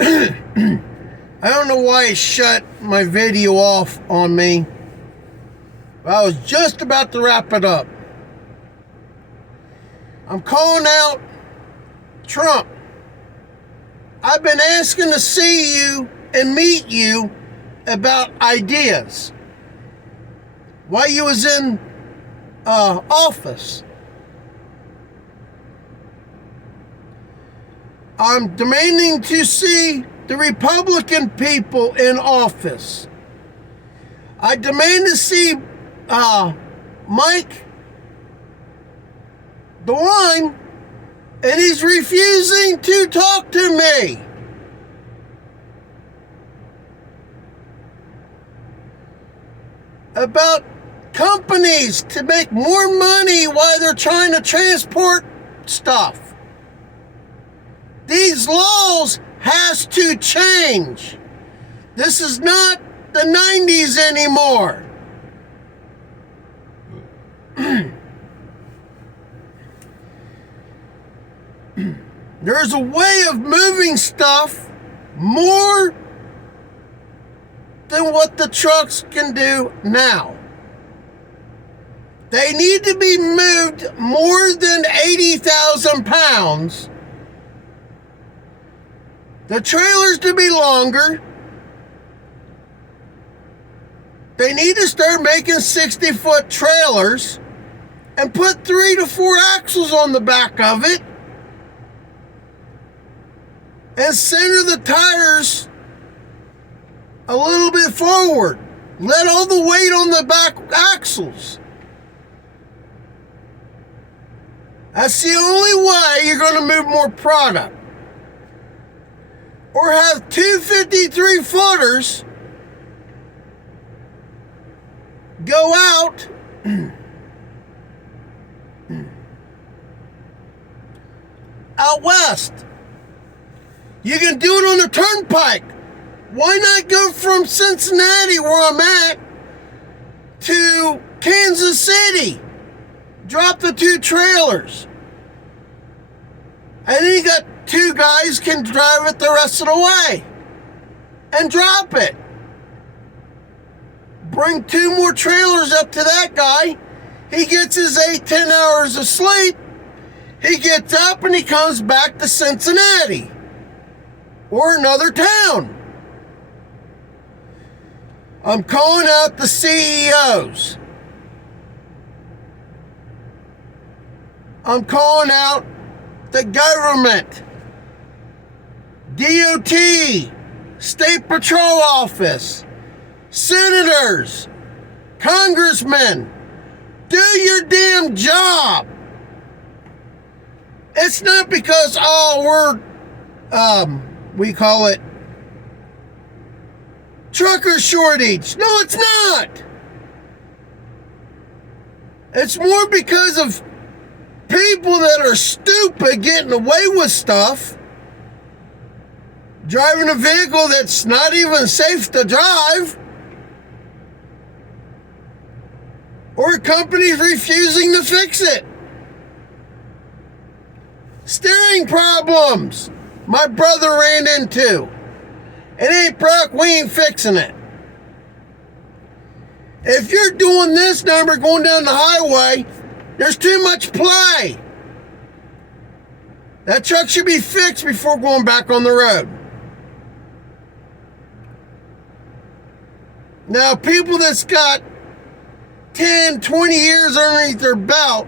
I don't know why it shut my video off on me. I was just about to wrap it up. I'm calling out Trump. I've been asking to see you and meet you about ideas while you was in office. I'm demanding to see the Republican people in office. I demand to see Mike DeWine, and he's refusing to talk to me. About companies to make more money while they're trying to transport stuff. These laws has to change. This is not the 90s anymore. There's a way of moving stuff more than what the trucks can do now. They need to be moved more than 80,000 pounds. The trailers to be longer. They need to start making 60-foot trailers and put 3 to 4 axles on the back of it and center the tires a little bit forward. Let all the weight on the back axles. That's the only way you're going to move more product. Or have 2 53-footers go out out west. You can do it on the turnpike. Why not go from Cincinnati, where I'm at, to Kansas City? Drop the 2 trailers. And then you got 2 guys can drive it the rest of the way and drop it. Bring 2 more trailers up to that guy. He gets his 8-10 hours of sleep. He gets up and he comes back to Cincinnati or another town. I'm calling out the CEOs. I'm calling out the government, DOT, State Patrol Office, senators, congressmen. Do your damn job. It's not because, we call it trucker shortage. No, it's not. It's more because of people that are stupid getting away with stuff, driving a vehicle that's not even safe to drive, or companies refusing to fix it. Steering problems my brother ran into. It ain't broke, we ain't fixing it. If you're doing this number going down the highway, there's too much play. That truck should be fixed before going back on the road. Now, people that's got 10, 20 years underneath their belt,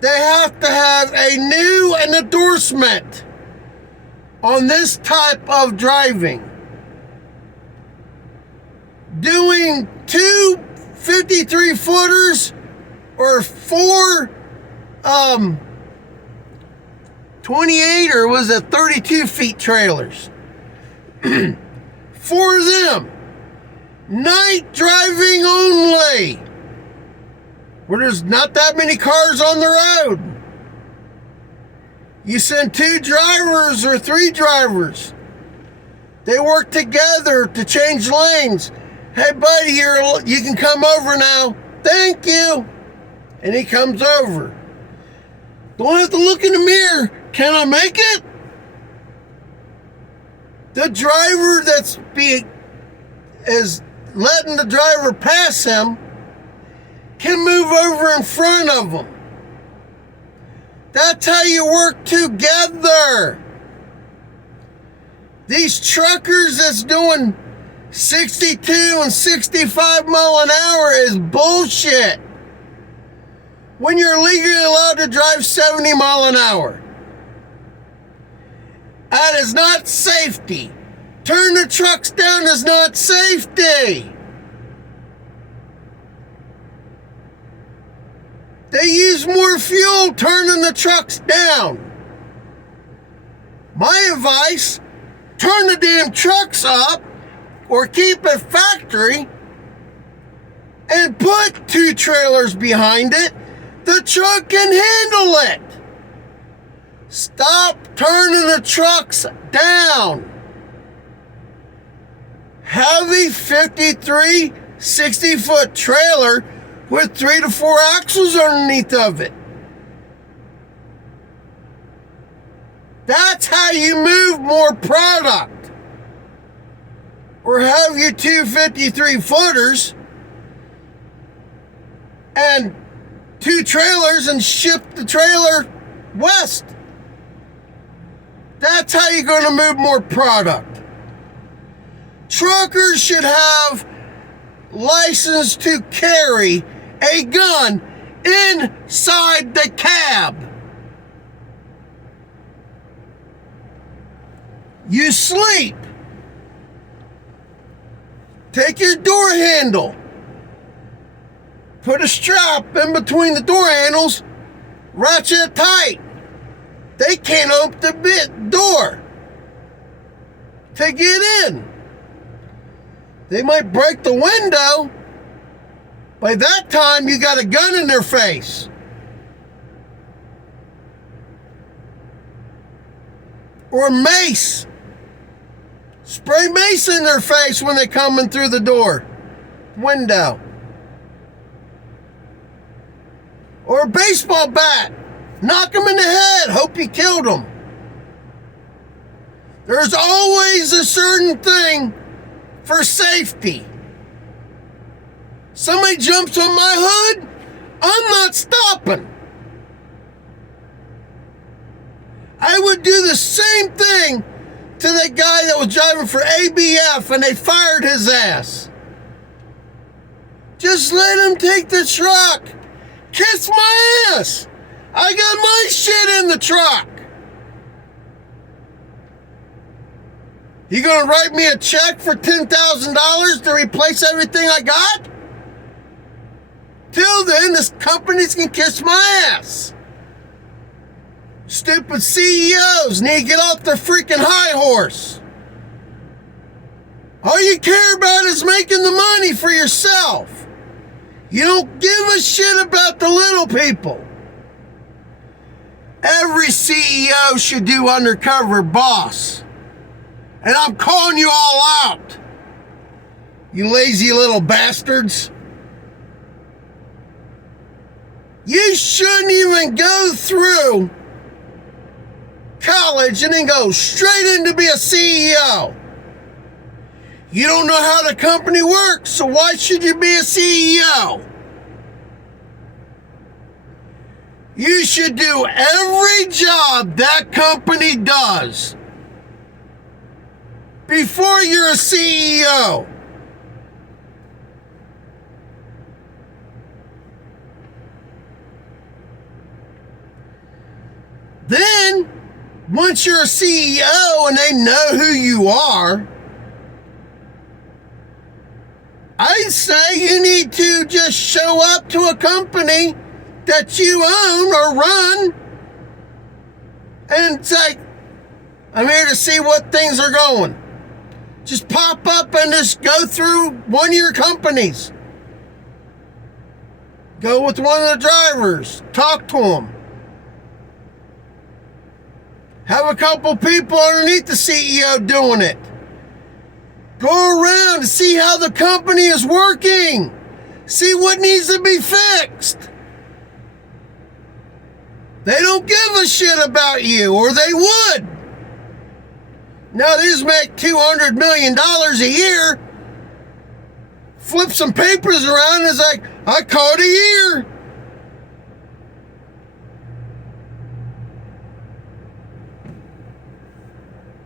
they have to have a new endorsement on this type of driving. Doing 2 53-footers or 4 28 or was it 32 feet trailers. 4 of them. Night driving only. Where there's not that many cars on the road. You send 2 drivers or 3 drivers. They work together to change lanes. Hey buddy, you can come over now. Thank you. And he comes over. Don't have to look in the mirror. Can I make it? the driver is letting the driver pass him can move over in front of him. That's how you work together. These truckers that's doing 62 and 65 mile an hour is bullshit. When you're legally allowed to drive 70 mile an hour. That is not safety. Turn the trucks down is not safety. They use more fuel turning the trucks down. My advice, turn the damn trucks up or keep it factory and put 2 trailers behind it. The truck can handle it. Stop turning the trucks down. Heavy 53, 60-foot trailer with 3 to 4 axles underneath of it. That's how you move more product. Or have your 2 53-footers and 2 trailers and ship the trailer west. That's how you're going to move more product. Truckers should have license to carry a gun inside the cab. You sleep. Take your door handle. Put a strap in between the door handles. Ratchet it tight. They can't open the door to get in. They might break the window. By that time, you got a gun in their face. Or mace. Spray mace in their face when they come in through the door, window. Or a baseball bat. Knock them in the head. Hope you killed them. There's always a certain thing for safety. Somebody jumps on my hood, I'm not stopping. I would do the same thing to that guy that was driving for ABF and they fired his ass. Just let him take the truck. Kiss my ass. I got my shit in the truck. You gonna write me a check for $10,000 to replace everything I got? Till then, this company's can kiss my ass. Stupid CEOs need to get off their freaking high horse. All you care about is making the money for yourself. You don't give a shit about the little people. Every CEO should do undercover boss. And I'm calling you all out. You lazy little bastards. You shouldn't even go through college and then go straight in to be a CEO. You don't know how the company works, so why should you be a CEO? You should do every job that company does before you're a CEO. Then, once you're a CEO and they know who you are, I'd say you need to just show up to a company that you own or run and say, I'm here to see what things are going. Just pop up and just go through one of your companies. Go with one of the drivers. Talk to them. Have a couple people underneath the CEO doing it. Go around and see how the company is working. See what needs to be fixed. They don't give a shit about you, or they would. Now these make $200 million a year. Flip some papers around, it's like, I call it a year.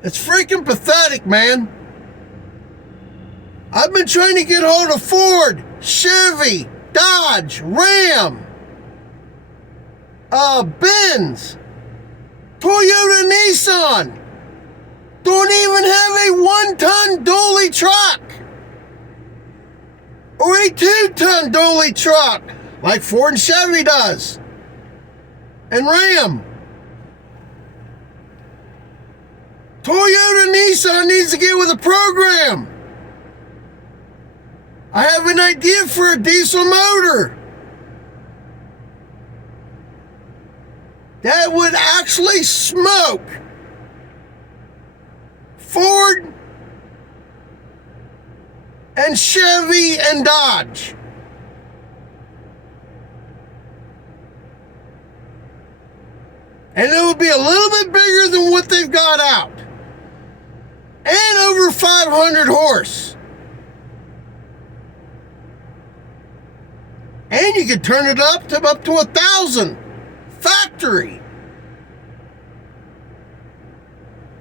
It's freaking pathetic, man. I've been trying to get hold of Ford, Chevy, Dodge, Ram, Benz, Toyota, Nissan. Don't even have a 1-ton dually truck or a 2-ton dually truck like Ford and Chevy does, and Ram. Toyota, Nissan needs to get with the program. I have an idea for a diesel motor that would actually smoke Ford and Chevy and Dodge. And it would be a little bit bigger than what they've got out. And over 500 horse. And you could turn it up to 1,000. Factory.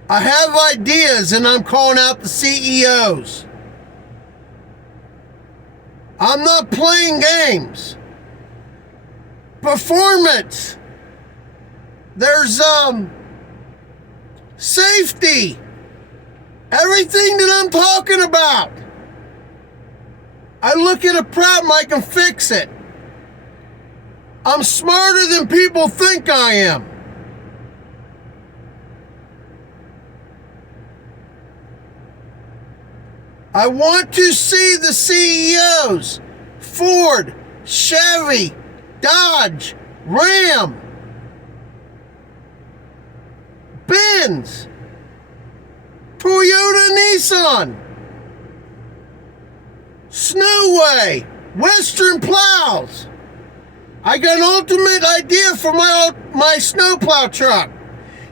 I have ideas and I'm calling out the CEOs. I'm not playing games. Performance. There's safety. Everything that I'm talking about. I look at a problem, I can fix it. I'm smarter than people think I am. I want to see the CEOs, Ford, Chevy, Dodge, Ram, Benz, Toyota, Nissan, Snowway, Western Plows. I got an ultimate idea for my snowplow truck.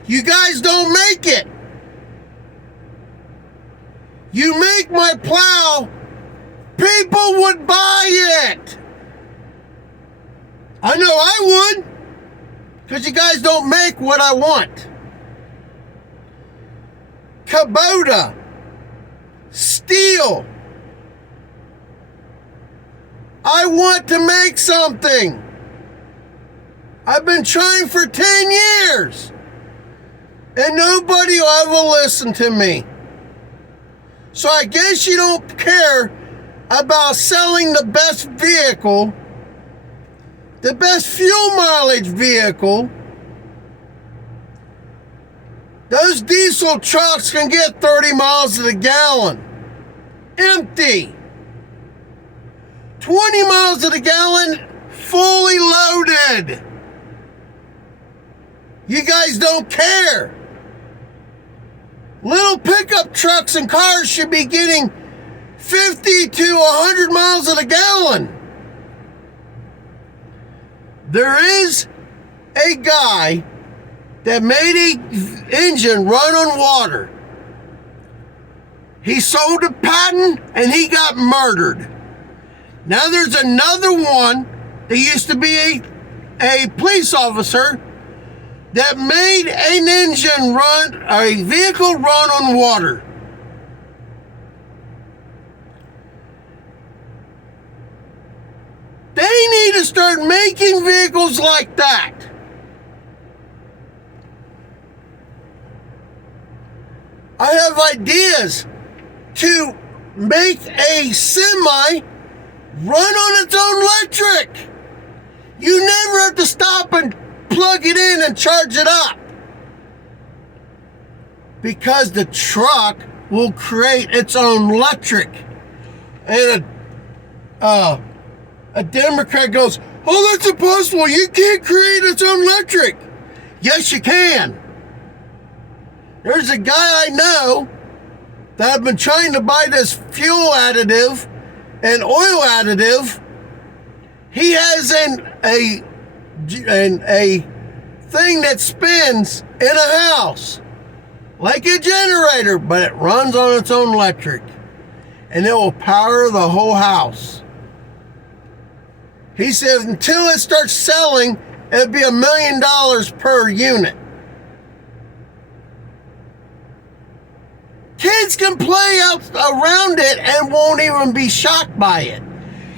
You guys don't make it. You make my plow, people would buy it. I know I would, because you guys don't make what I want. Kubota, steel. I want to make something. I've been trying for 10 years, and nobody will ever listen to me. So I guess you don't care about selling the best vehicle, the best fuel mileage vehicle. Those diesel trucks can get 30 miles to the gallon, empty. 20 miles to the gallon, fully loaded. You guys don't care. Little pickup trucks and cars should be getting 50 to 100 miles to the gallon. There is a guy that made an engine run on water. He sold a patent and he got murdered. Now there's another one that used to be a police officer that made an engine run, a vehicle run on water. They need to start making vehicles like that. I have ideas to make a semi run on its own electric. You never have to stop and plug it in and charge it up, because the truck will create its own electric. And a Democrat goes, "Oh, that's impossible. You can't create its own electric." Yes, you can. There's a guy I know that I've been trying to buy this fuel additive and oil additive. He has a thing that spins in a house. like a generator, but it runs on its own electric. And it will power the whole house. He says until it starts selling, it'll be $1 million per unit. Kids can play out around it and won't even be shocked by it.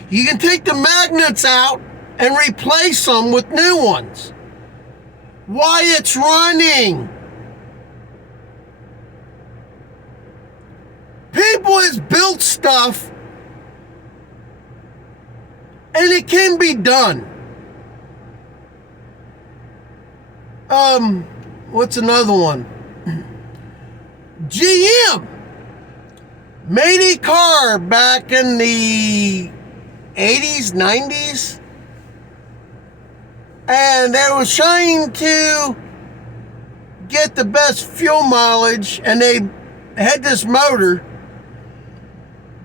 You can take the magnets out and replace them with new ones. Why it's running. People has built stuff and it can be done. What's another one? GM made a car back in the 80s, 90s, and they were trying to get the best fuel mileage, and they had this motor.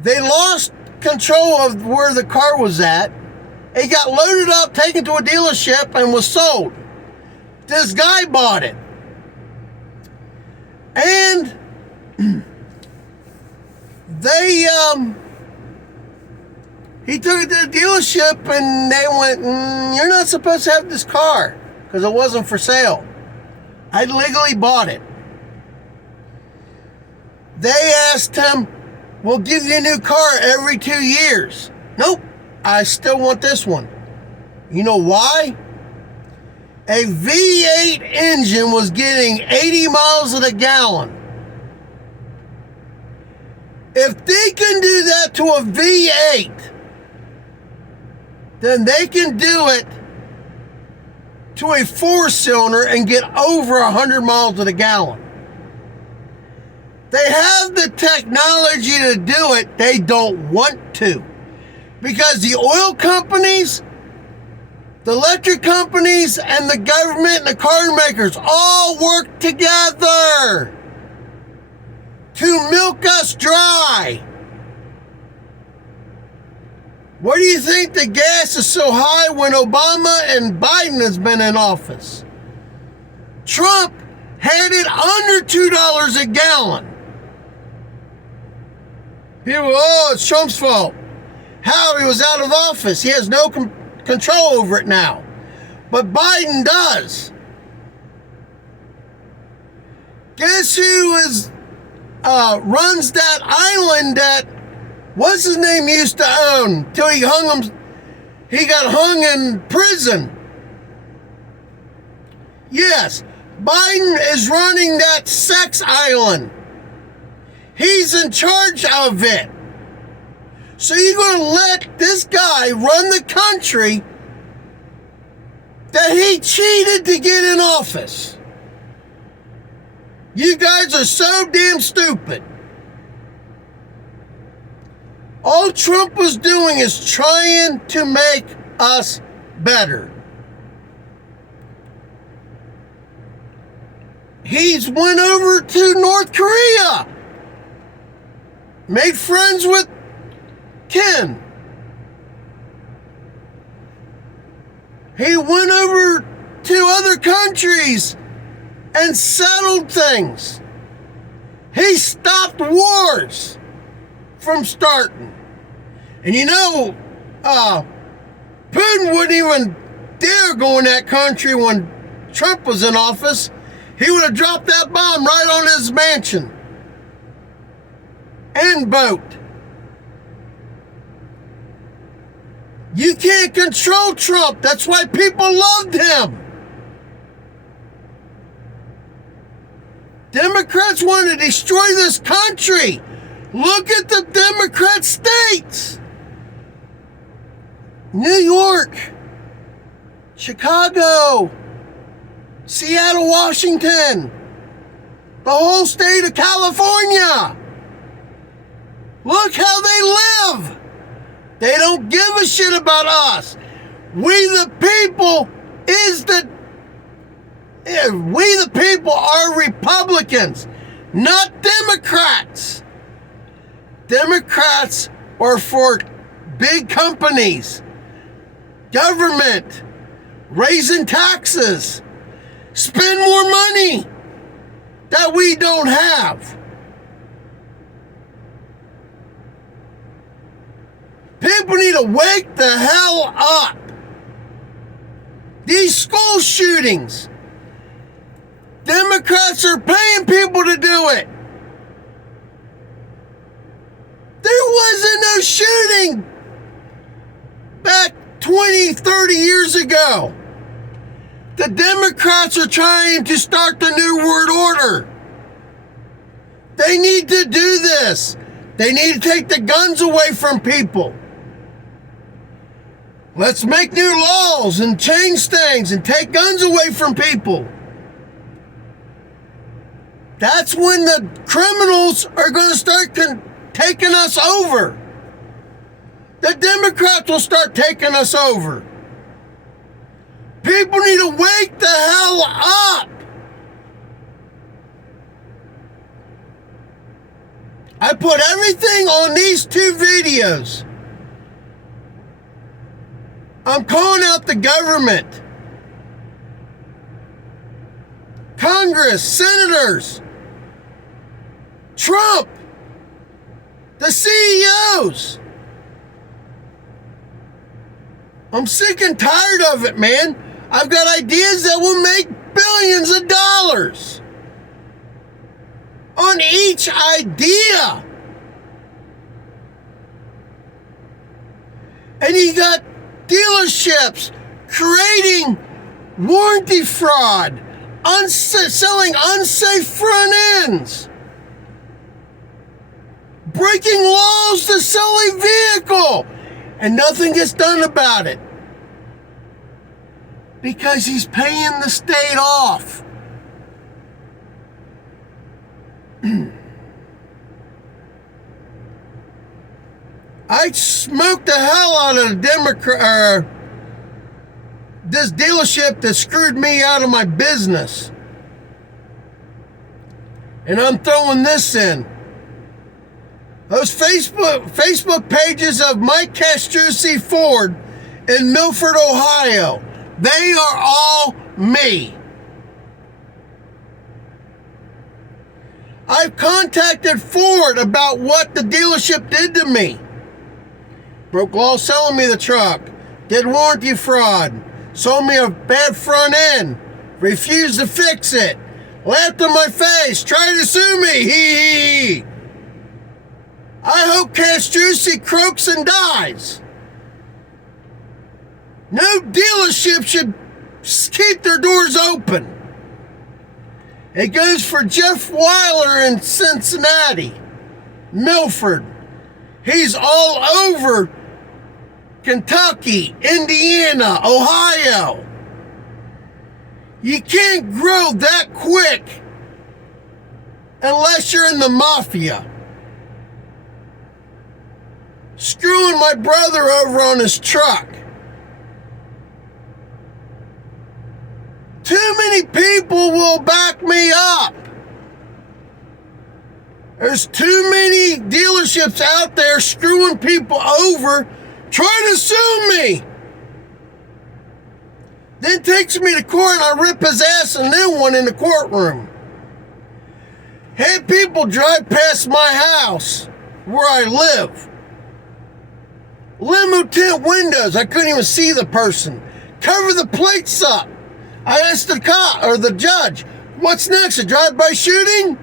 They lost control of where the car was at. It got loaded up, taken to a dealership, and was sold. This guy bought it. And he took it to the dealership and they went, you're not supposed to have this car because it wasn't for sale. I legally bought it. They asked him, we'll give you a new car every 2 years. Nope, I still want this one. You know why? A V8 engine was getting 80 miles to the gallon. If they can do that to a V8, then they can do it to a 4-cylinder and get over 100 miles to the gallon. They have the technology to do it, they don't want to. Because the oil companies, the electric companies, and the government and the car makers all work together to milk us dry. Why do you think the gas is so high when Obama and Biden has been in office? Trump had it under $2 a gallon. People, it's Trump's fault. How? He was out of office. He has no control over it now. But Biden does. Guess who runs that island that what's his name used to own till he got hung in prison? Yes, Biden is running that sex island. He's in charge of it. So you're going to let this guy run the country that he cheated to get in office? You guys are so damn stupid. All Trump was doing is trying to make us better. He's went over to North Korea, made friends with Kim. He went over to other countries and settled things. He stopped wars from starting. And you know, Putin wouldn't even dare go in that country when Trump was in office. He would have dropped that bomb right on his mansion and boat. You can't control Trump. That's why people loved him. Democrats want to destroy this country. Look at the Democrat states. New York, Chicago, Seattle, Washington, the whole state of California. Look how they live. They don't give a shit about us. We the people are Republicans, not Democrats. Democrats are for big companies, government, raising taxes, spend more money. that we don't have. People need to wake the hell up. These school shootings, Democrats are paying people to do it. There wasn't no shooting back 20, 30 years ago. The Democrats are trying to start the New World Order. They need to do this. They need to take the guns away from people. Let's make new laws and change things and take guns away from people. That's when the criminals are going to start taking us over. The Democrats will start taking us over. People need to wake the hell up. I put everything on these two videos. I'm calling out the government, Congress, senators, Trump, the CEOs. I'm sick and tired of it, man. I've got ideas that will make billions of dollars on each idea. And you got dealerships creating warranty fraud, selling unsafe front ends, breaking laws to sell a vehicle, and nothing gets done about it because he's paying the state off. I smoked the hell out of the this dealership that screwed me out of my business. And I'm throwing this in. Those Facebook pages of Mike Castrucci Ford in Milford, Ohio, they are all me. I've contacted Ford about what the dealership did to me. Broke law selling me the truck, did warranty fraud, sold me a bad front end, refused to fix it, laughed in my face, tried to sue me, hee. I hope Castrucci croaks and dies. No dealership should keep their doors open. It goes for Jeff Weiler in Cincinnati, Milford. He's all over Kentucky, Indiana, Ohio. You can't grow that quick unless you're in the mafia. Screwing my brother over on his truck. Too many people will back me up. There's too many dealerships out there screwing people over, trying to sue me. Then takes me to court and I rip his ass a new one in the courtroom. Had people drive past my house where I live. Limo tint windows, I couldn't even see the person. Cover the plates up. I asked the cop or the judge, what's next, a drive-by shooting?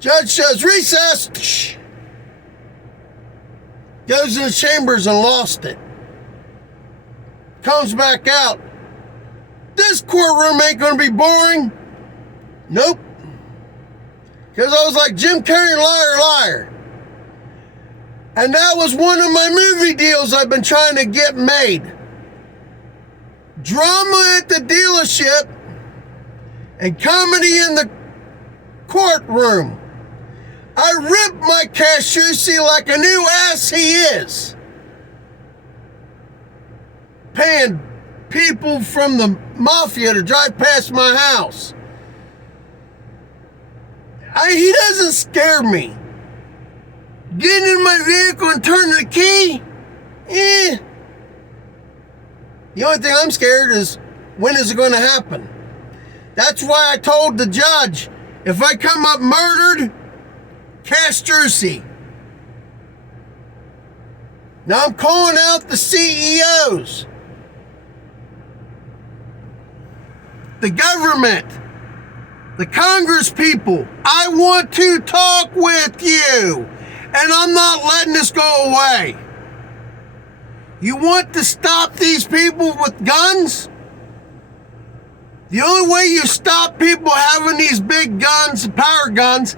Judge says, recess. Goes in the chambers and lost it. Comes back out. This courtroom ain't gonna be boring. Nope. Because I was like Jim Carrey, liar, liar. And that was one of my movie deals I've been trying to get made. Drama at the dealership and comedy in the courtroom. I ripped my Castrucci like a new ass he is. Paying people from the mafia to drive past my house. He doesn't scare me. Getting in my vehicle and turning the key? The only thing I'm scared is, when is it going to happen? That's why I told the judge, if I come up murdered, Castrucci. Now I'm calling out the CEOs, the government, the Congress people. I want to talk with you, and I'm not letting this go away. You want to stop these people with guns? The only way you stop people having these big guns, power guns,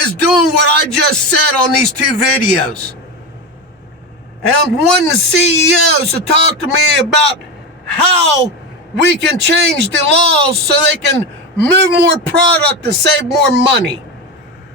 is doing what I just said on these 2 videos. And I'm wanting the CEOs to talk to me about how we can change the laws so they can move more product and save more money.